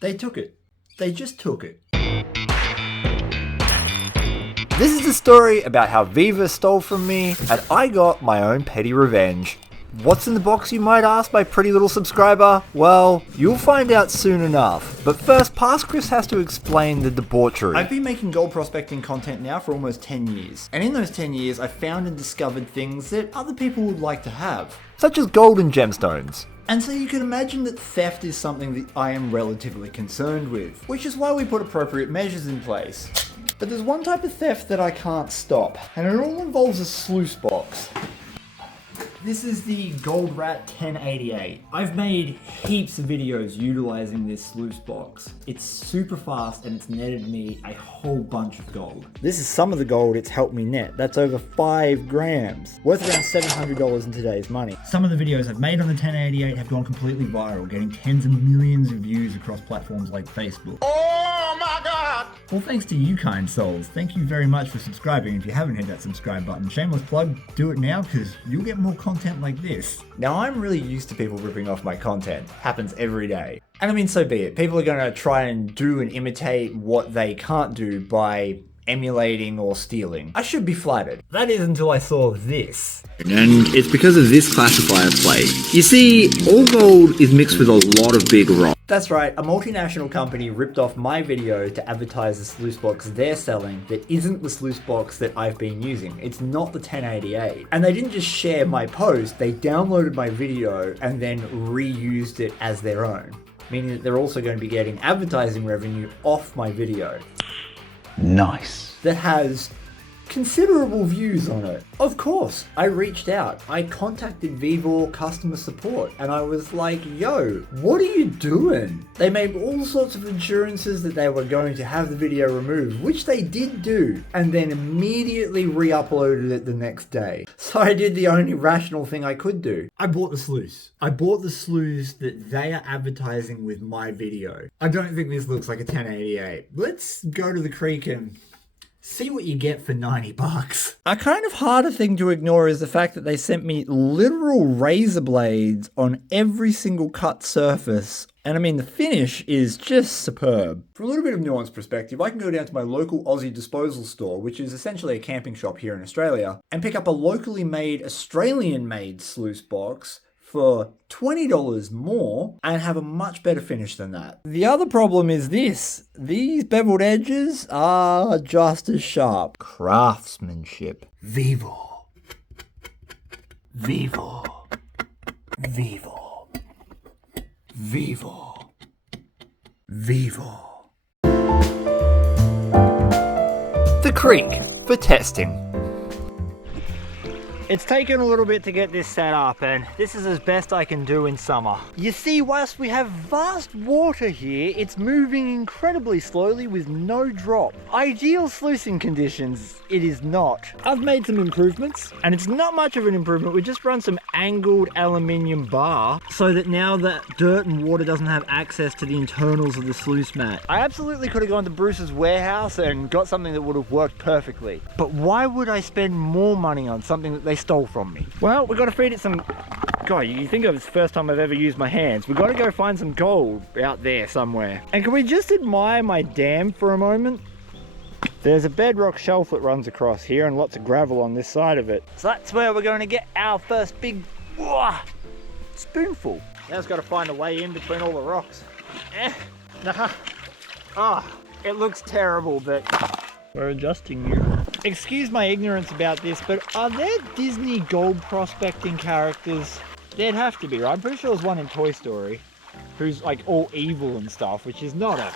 They took it. They just took it. This is the story about how Viva stole from me, and I got my own petty revenge. What's in the box, you might ask, my pretty little subscriber? Well, you'll find out soon enough. But first, Past Chris has to explain the debauchery. I've been making gold prospecting content now for almost 10 years. And in those 10 years, I've found and discovered things that other people would like to have. Such as gold and gemstones. And so you can imagine that theft is something that I am relatively concerned with, which is why we put appropriate measures in place. But there's one type of theft that I can't stop, and it all involves a sluice box. This is the Gold Rat 1088. I've made heaps of videos utilizing this sluice box. It's super fast and it's netted me a whole bunch of gold. This is some of the gold it's helped me net. That's over 5 grams, worth around $700 in today's money. Some of the videos I've made on the 1088 have gone completely viral, getting tens of millions of views across platforms like Facebook. Oh my God! Well, thanks to you kind souls. Thank you very much for subscribing. If you haven't hit that subscribe button, shameless plug, do it now because you'll get more content like this. Now, I'm really used to people ripping off my content. Happens every day. And I mean, so be it. People are going to try and do and imitate what they can't do by emulating or stealing. I should be flattered. That is until I saw this. And it's because of this classifier plate. You see, all gold is mixed with a lot of big rocks. That's right, a multinational company ripped off my video to advertise the sluice box they're selling that isn't the sluice box that I've been using. It's not the 1088. And they didn't just share my post, they downloaded my video and then reused it as their own. Meaning that they're also going to be getting advertising revenue off my video. Nice. That has considerable views on it. Of course, I reached out. I contacted Vivor customer support and I was like, yo, what are you doing? They made all sorts of assurances that they were going to have the video removed, which they did do, and then immediately re-uploaded it the next day. So I did the only rational thing I could do. I bought the sluice. I bought the sluice that they are advertising with my video. I don't think this looks like a 1088. Let's go to the creek and see what you get for 90 bucks. A kind of harder thing to ignore is the fact that they sent me literal razor blades on every single cut surface. And I mean, the finish is just superb. For a little bit of nuanced perspective, I can go down to my local Aussie disposal store, which is essentially a camping shop here in Australia, and pick up a locally made, Australian-made sluice box for $20 more and have a much better finish than that. The other problem is this. These beveled edges are just as sharp. Craftsmanship. Vivor. Vivor. Vivor. Vivor. Vivor. The creek for testing. It's taken a little bit to get this set up, and this is as best I can do in summer. You see, whilst we have vast water here, it's moving incredibly slowly with no drop. Ideal sluicing conditions, it is not. I've made some improvements, and it's not much of an improvement. We just run some angled aluminium bar so that now that dirt and water doesn't have access to the internals of the sluice mat. I absolutely could have gone to Bruce's warehouse and got something that would have worked perfectly. But why would I spend more money on something that they stole from me? Well, we've got to feed it some... God, you think of it's the first time I've ever used my hands. We've got to go find some gold out there somewhere. And can we just admire my dam for a moment? There's a bedrock shelf that runs across here and lots of gravel on this side of it. So that's where we're going to get our first big spoonful. Now it's got to find a way in between all the rocks. It looks terrible, but we're adjusting here. Excuse my ignorance about this, but are there Disney gold prospecting characters? There'd have to be, right? I'm pretty sure there's one in Toy Story who's like all evil and stuff, which is not a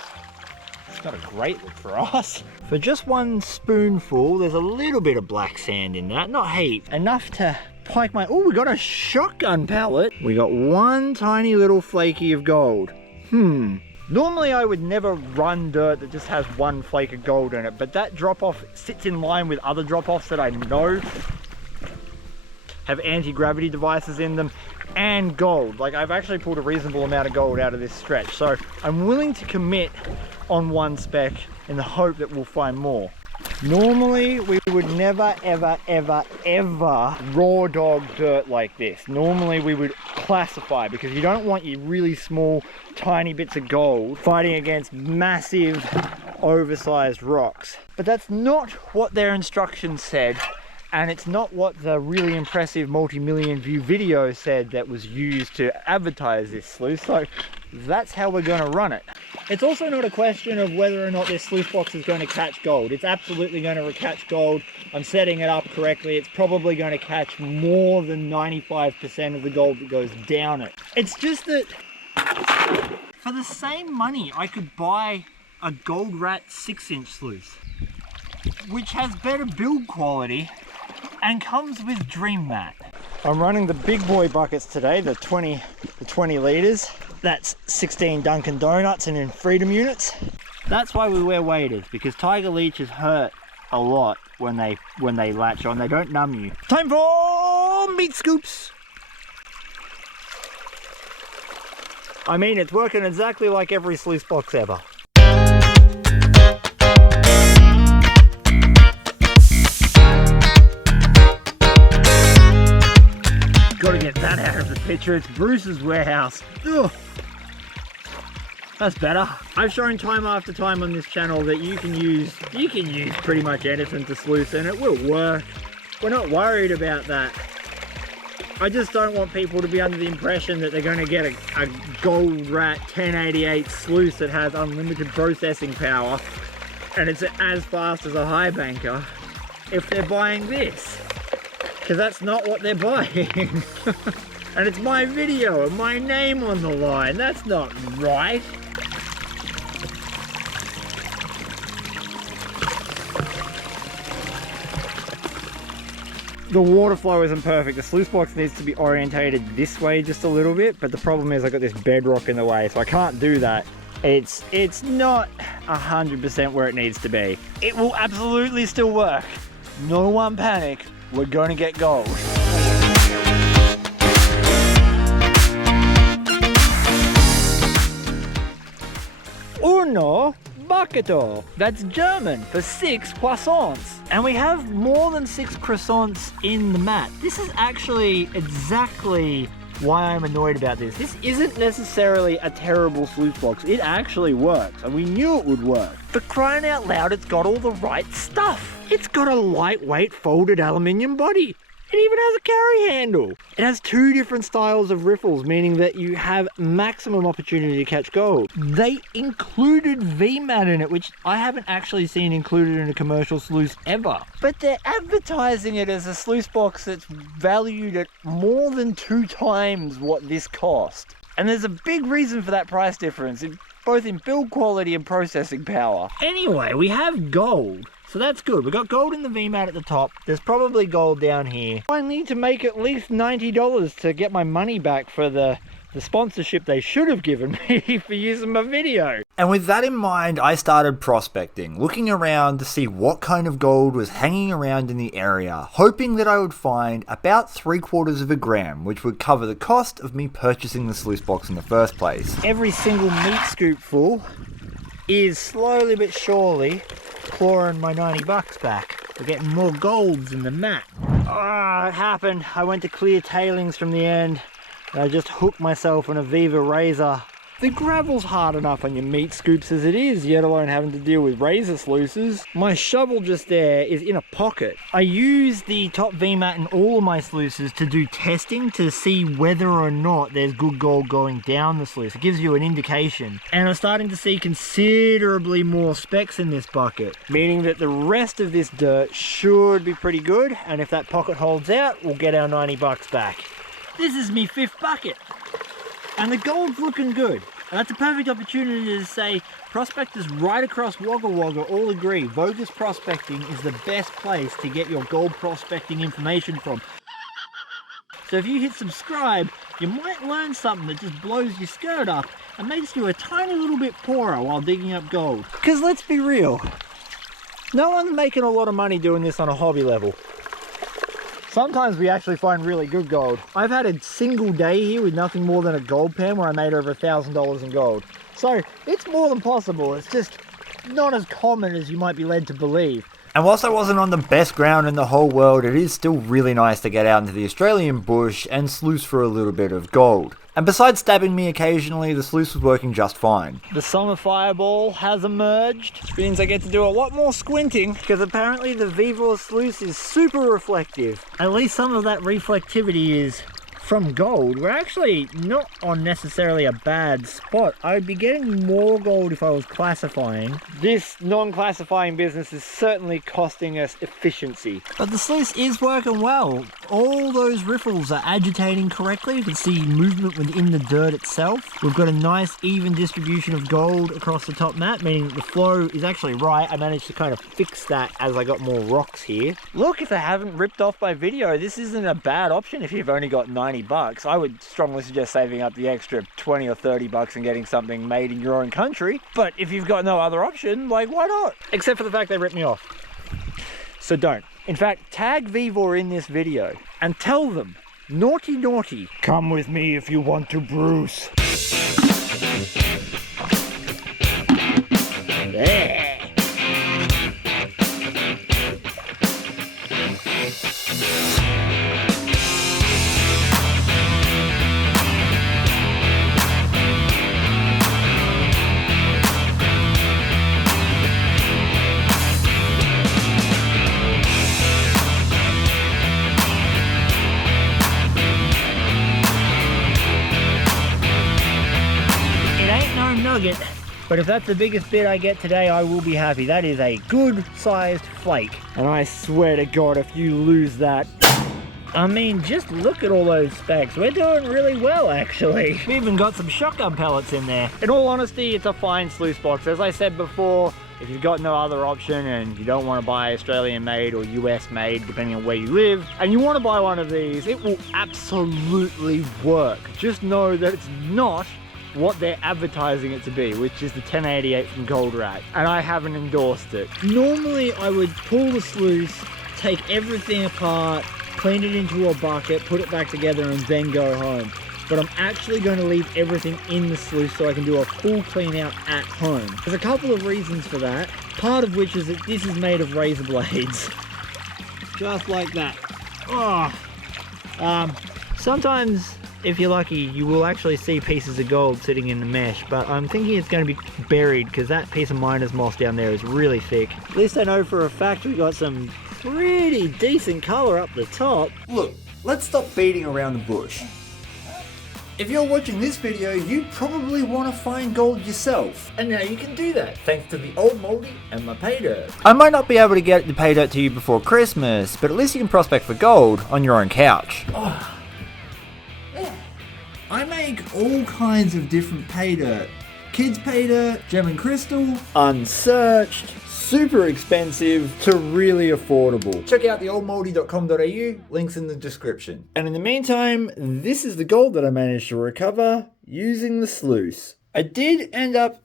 great look for us. For just one spoonful, there's a little bit of black sand in that, not heap. Enough to pike my... Oh, we got a shotgun pellet. We got one tiny little flaky of gold. Normally I would never run dirt that just has one flake of gold in it, but that drop-off sits in line with other drop-offs that I know have anti-gravity devices in them and gold. Like, I've actually pulled a reasonable amount of gold out of this stretch, so I'm willing to commit on one spec in the hope that we'll find more. Normally we would never ever raw dog dirt like this. Normally we would classify, because you don't want your really small, tiny bits of gold fighting against massive, oversized rocks. But that's not what their instructions said, and it's not what the really impressive multi-million view video said that was used to advertise this sluice. So that's how we're going to run it. It's also not a question of whether or not this sluice box is going to catch gold. It's absolutely going to catch gold. I'm setting it up correctly. It's probably going to catch more than 95% of the gold that goes down it. It's just that for the same money, I could buy a Gold Rat 6-inch sluice, which has better build quality and comes with Dream Mat. I'm running the big boy buckets today, the 20 litres. That's 16 Dunkin' Donuts and in Freedom units. That's why we wear waders, because tiger leeches hurt a lot when they latch on. They don't numb you. Time for meat scoops. I mean, it's working exactly like every sluice box ever. Gotta get that out of the picture. It's Bruce's warehouse. Ugh. That's better. I've shown time after time on this channel that you can use pretty much anything to sluice and it will work. We're not worried about that. I just don't want people to be under the impression that they're going to get a Gold Rat 1088 sluice that has unlimited processing power and it's as fast as a high banker if they're buying this. Because that's not what they're buying. And it's my video and my name on the line. That's not right. The water flow isn't perfect. The sluice box needs to be orientated this way just a little bit, but the problem is I've got this bedrock in the way, so I can't do that. It's not 100% where it needs to be. It will absolutely still work. No one panic. We're going to get gold. Uno bucketo. That's German for 6 croissants. And we have more than 6 croissants in the mat. This is actually exactly why I'm annoyed about this. This isn't necessarily a terrible sluice box. It actually works, and we knew it would work. For crying out loud, it's got all the right stuff. It's got a lightweight folded aluminium body. It even has a carry handle. It has 2 different styles of riffles, meaning that you have maximum opportunity to catch gold. They included VMAT in it, which I haven't actually seen included in a commercial sluice ever. But they're advertising it as a sluice box that's valued at more than 2 times what this cost. And there's a big reason for that price difference, both in build quality and processing power. Anyway, we have gold. So that's good. We've got gold in the VMAT at the top. There's probably gold down here. I need to make at least $90 to get my money back for the sponsorship they should have given me for using my video. And with that in mind, I started prospecting, looking around to see what kind of gold was hanging around in the area, hoping that I would find about 3/4 of a gram, which would cover the cost of me purchasing the sluice box in the first place. Every single meat scoop full is slowly but surely clawing my $90 back. We're getting more golds in the mat. Ah, it happened. I went to clear tailings from the end and I just hooked myself an Aviva razor. The gravel's hard enough on your meat scoops as it is, yet alone having to deal with razor sluices. My shovel just there is in a pocket. I use the top VMAT in all of my sluices to do testing to see whether or not there's good gold going down the sluice. It gives you an indication. And I'm starting to see considerably more specks in this bucket, meaning that the rest of this dirt should be pretty good. And if that pocket holds out, we'll get our $90 back. This is me 5th bucket. And the gold's looking good. And that's a perfect opportunity to say prospectors right across Wagga Wagga all agree Vogus Prospecting is the best place to get your gold prospecting information from. So if you hit subscribe, you might learn something that just blows your skirt up and makes you a tiny little bit poorer while digging up gold. Because let's be real, no one's making a lot of money doing this on a hobby level. Sometimes we actually find really good gold. I've had a single day here with nothing more than a gold pan where I made over $1,000 in gold. So it's more than possible. It's just not as common as you might be led to believe. And whilst I wasn't on the best ground in the whole world, it is still really nice to get out into the Australian bush and sluice for a little bit of gold. And besides stabbing me occasionally, the sluice was working just fine. The summer fireball has emerged, which means I get to do a lot more squinting because apparently the Vevor sluice is super reflective. At least some of that reflectivity is from gold. We're actually not on necessarily a bad spot. I'd be getting more gold if I was classifying. This non-classifying business is certainly costing us efficiency. But the sluice is working well. All those riffles are agitating correctly. You can see movement within the dirt itself. We've got a nice even distribution of gold across the top mat, meaning the flow is actually right. I managed to kind of fix that as I got more rocks here. Look, if they haven't ripped off my video, this isn't a bad option if you've only got 90 bucks. I would strongly suggest saving up the extra 20 or 30 bucks and getting something made in your own country. But if you've got no other option, like, why not? Except for the fact they ripped me off. So don't. In fact, tag Vevor in this video and tell them, naughty naughty, come with me if you want to Bruce. There. Nugget, but if that's the biggest bit I get today, I will be happy. That is a good sized flake, and I swear to God, if you lose that, I mean, just look at all those specs. We're doing really well, actually. We even got some shotgun pellets in there. In all honesty, it's a fine sluice box. As I said before, if you've got no other option and you don't want to buy Australian made or US made, depending on where you live, and you want to buy one of these, it will absolutely work. Just know that it's not what they're advertising it to be, which is the 1088 from Goldratt, and I haven't endorsed it. Normally I would pull the sluice, take everything apart, clean it into a bucket, put it back together, and then go home. But I'm actually going to leave everything in the sluice so I can do a full clean out at home. There's a couple of reasons for that, part of which is that this is made of razor blades. Just like that. Oh. Sometimes, if you're lucky, you will actually see pieces of gold sitting in the mesh, but I'm thinking it's going to be buried because that piece of miner's moss down there is really thick. At least I know for a fact we got some pretty decent colour up the top. Look, let's stop beating around the bush. If you're watching this video, you probably want to find gold yourself. And now you can do that, thanks to the old mouldy and my pay dirt. I might not be able to get the pay dirt to you before Christmas, but at least you can prospect for gold on your own couch. Oh. I make all kinds of different pay dirt. Kids pay dirt, gem and crystal, unsearched, super expensive to really affordable. Check out theoldmouldy.com.au, links in the description. And in the meantime, this is the gold that I managed to recover using the sluice. I did end up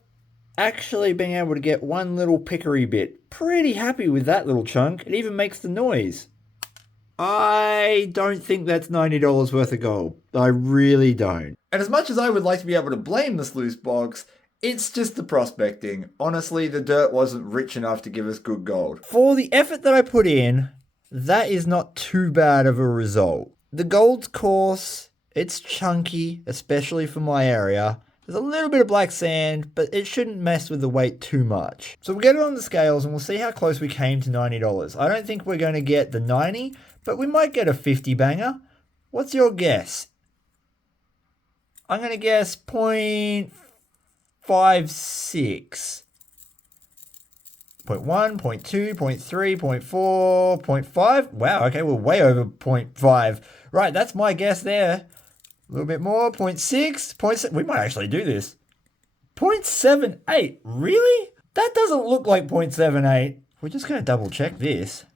actually being able to get one little pickery bit. Pretty happy with that little chunk. It even makes the noise. I don't think that's $90 worth of gold. I really don't. And as much as I would like to be able to blame the sluice box, it's just the prospecting. Honestly, the dirt wasn't rich enough to give us good gold. For the effort that I put in, that is not too bad of a result. The gold's coarse, it's chunky, especially for my area. There's a little bit of black sand, but it shouldn't mess with the weight too much. So we'll get it on the scales and we'll see how close we came to $90. I don't think we're going to get the 90, but we might get a 50 banger. What's your guess? I'm going to guess 0.56. 0.1, 0.2, 0.3, 0.4, 0.5. Wow, okay, we're way over 0.5. Right, that's my guess there. A little bit more, 0.6, 0.7. We might actually do this. 0.78, really? That doesn't look like 0.78. We're just going to double check this.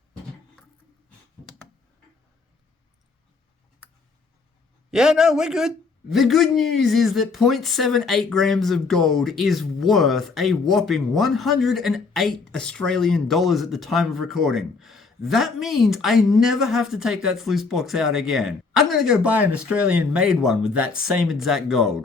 Yeah, no, we're good. The good news is that 0.78 grams of gold is worth a whopping 108 Australian dollars at the time of recording. That means I never have to take that sluice box out again. I'm going to go buy an Australian made one with that same exact gold.